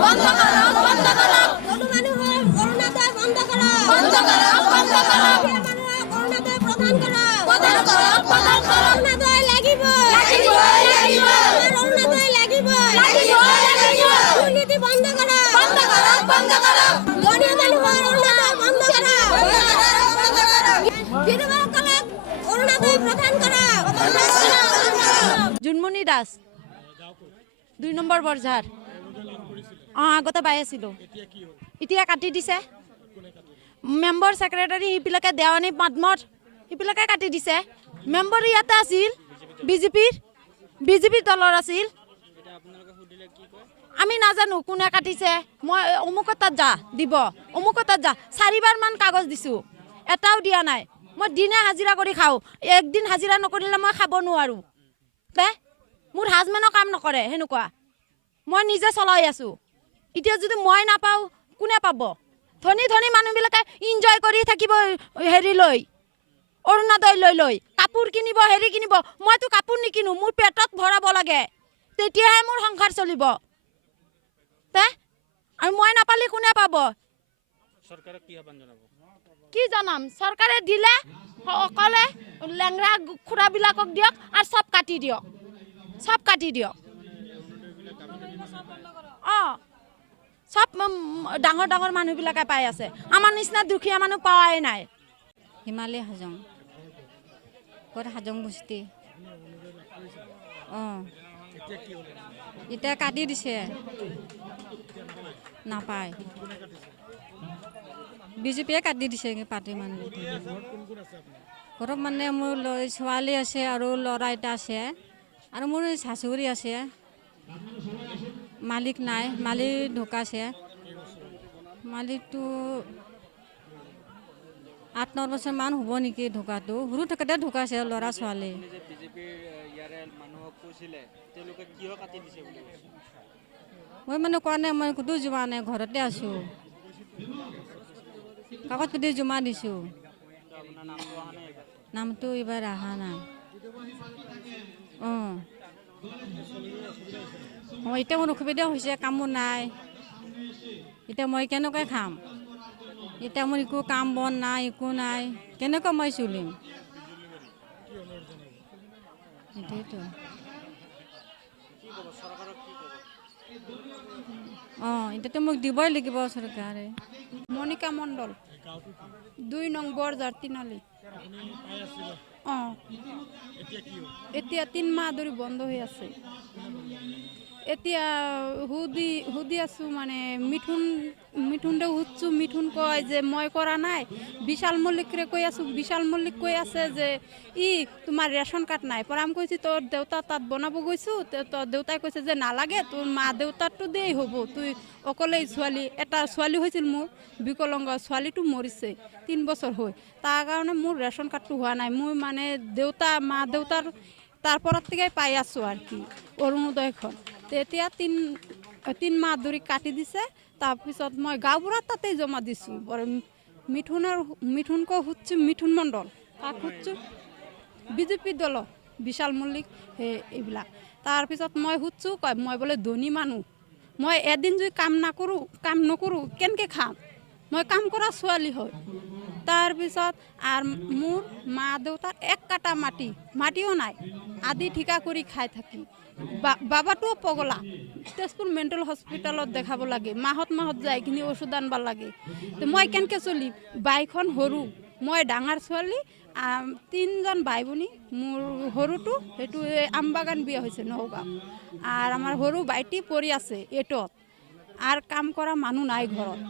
বন্ধ করো বন্ধ করো গরু মানুষের অরুণোদয় বন্ধ করো বন্ধ করো বন্ধ করো অরুণোদয় প্রদান করো প্রদান করো প্রদান করো অরুণোদয় লাগিব লাগিব লাগিব অরুণোদয় লাগিব লাগিব লাগিব দুর্নীতি বন্ধ করো বন্ধ করো বন্ধ করো গরিব মানুষের অরুণোদয় বন্ধ করো বন্ধ করো বিধবা কলে অরুণোদয় প্রদান করো জুনমণি দাস 2 নম্বৰ বৰঝাৰ আগতে পাই আছিলো এতিয়া কাটি দিছে মেম্বাৰ সেক্ৰেটাৰী হিবিলাকে দেৱানী মাদমত হিবিলাকে কাটি দিছে মেম্বাৰ ইয়াতে আছিল বিজেপি দলৰ আছিল আমি নাজানো কোনে কাটিছে মই অমুকতাত যা দিব অমুকতাত যা 4বাৰ মান কাগজ দিছো এটাও দিয়া নাই মই দিনে হাজিৰা কৰি খাও একদিন হাজিৰা নকৰিলে মই খাব নোৱাৰো তে মোৰ হাজবেণ্ডো কাম নকৰে হেনুকা মই নিজে চলাই আছো এতিয়া যদি মই নাপাও কোনে পাব ধনী ধনী মানুহবিলাকে এনজয় কৰি থাকিব হেৰি লৈ অৰুণোদয় লৈ কাপোৰ কিনিব হেৰি কিনিব মইতো কাপোৰ নিকিনো মোৰ পেটত ভৰাব লাগে তেতিয়াহে মোৰ সংসাৰ চলিব তে আৰু মই নাপালে কোনে পাব চৰকাৰক কি আহ্বান জনাব কি জানাম চৰকাৰে দিলে অকলে লেংৰা খুৰাবিলাকক দিয়ক আৰু সব কাটি দিয়ক সব ডাঙৰ ডাঙৰ মানুহবিলাকে পাই আছে আমাৰ নিচিনা দুখীয়া মানুহ পাৱাই নাই হিমালয় হাজং ক'ত হাজং বস্তি এতিয়া কাটি দিছে নাপায় বিজেপিয়ে কাটি দিছে পাৰ্টি মানুহ ঘৰত মানে মোৰ ছোৱালী আছে আৰু ল'ৰা এটা আছে আৰু মোৰ শাশুড়ি আছে মালিক নাই মালিক ঢুকাইছে মালিকটো 8-9 বছৰ মান হ'ব নেকি ঢুকাটো সৰু থাকোঁতে ঢুকাইছে ল'ৰা ছোৱালী মই মানে কোৱা নাই মই ক'তো যোৱা নাই ঘৰতে আছোঁ কাগজ পাতি জমা দিছোঁ নামটো এইবাৰ অহা নাই এতিয়া মোৰ অসুবিধা হৈছে কামো নাই এতিয়া মই কেনেকৈ খাম এতিয়া মোৰ একো কাম বন নাই একো নাই কেনেকৈ মই চলিম সেইটোৱেতো এতিয়াতো মোক দিবই লাগিব চৰকাৰে মনিকা মণ্ডল 2 নম্বৰ জাৰ্তিনালি এতিয়া 3 মাহ ধৰি বন্ধ হৈ আছে এতিয়া হুদি আছো মানে মিঠুনতে সুধছো মিঠুন কয় যে মই কৰা নাই বিশাল মল্লিকৰে কৈ আছো বিশাল মল্লিক কৈ আছে যে তোমাৰ ৰেশন কাৰ্ড নাই পৰাম কৈছি তোৰ দেউতা তাত বনাব গৈছো তোৰ দেউতাই কৈছে যে নালাগে তোৰ মা দেউতাৰটো দেই হ'ব তুই অকলেই ছোৱালী এটা ছোৱালী হৈছিল মোৰ বিকলংগ ছোৱালীটো মৰিছে 3 বছৰ হৈ তাৰ কাৰণে মোৰ ৰেশন কাৰ্ডটো হোৱা নাই মই মানে দেউতা মা দেউতাৰ তাৰপৰা থেকে পাই আছো আৰ কি অৰুণোদয়খন তেতিয়া 3 মাহ ধৰি কাটি দিছে তাৰপিছত মই গাঁওবুঢ়া তাতে জমা দিছো মিঠুনক সুধছো মিঠুন মণ্ডল তাক সুধছো বিজেপি দল বিশাল মল্লিক এইবিলাক তাৰপিছত মই সুধছো কয় মই বোলে ধনী মানুহ মই এদিন যদি কাম নকৰো কেনেকৈ খাম মই কাম কৰা ছোৱালী হয় তাৰপিছত আৰ মোৰ মা দেউতাৰ 1 কাটা মাটিও নাই আদি ঠিকা কৰি খাই থাকি বাবাটোও পগলা তেজপুৰ মেণ্টেল হস্পিটালত দেখাব লাগে মাহত যাই কিনি ওষুধ আনবা লাগে তো মই কেনেকৈ চলিম বাইখন সৰু মই ডাঙৰ ছোৱালী 3জন ভাই ভনী মোৰ সৰুটো সেইটো আমবাগান বিয়া হৈছে নগাঁও আৰ আমাৰ সৰু ভাইটি পৰি আছে এটত আৰ কাম কৰা মানুহ নাই ঘৰত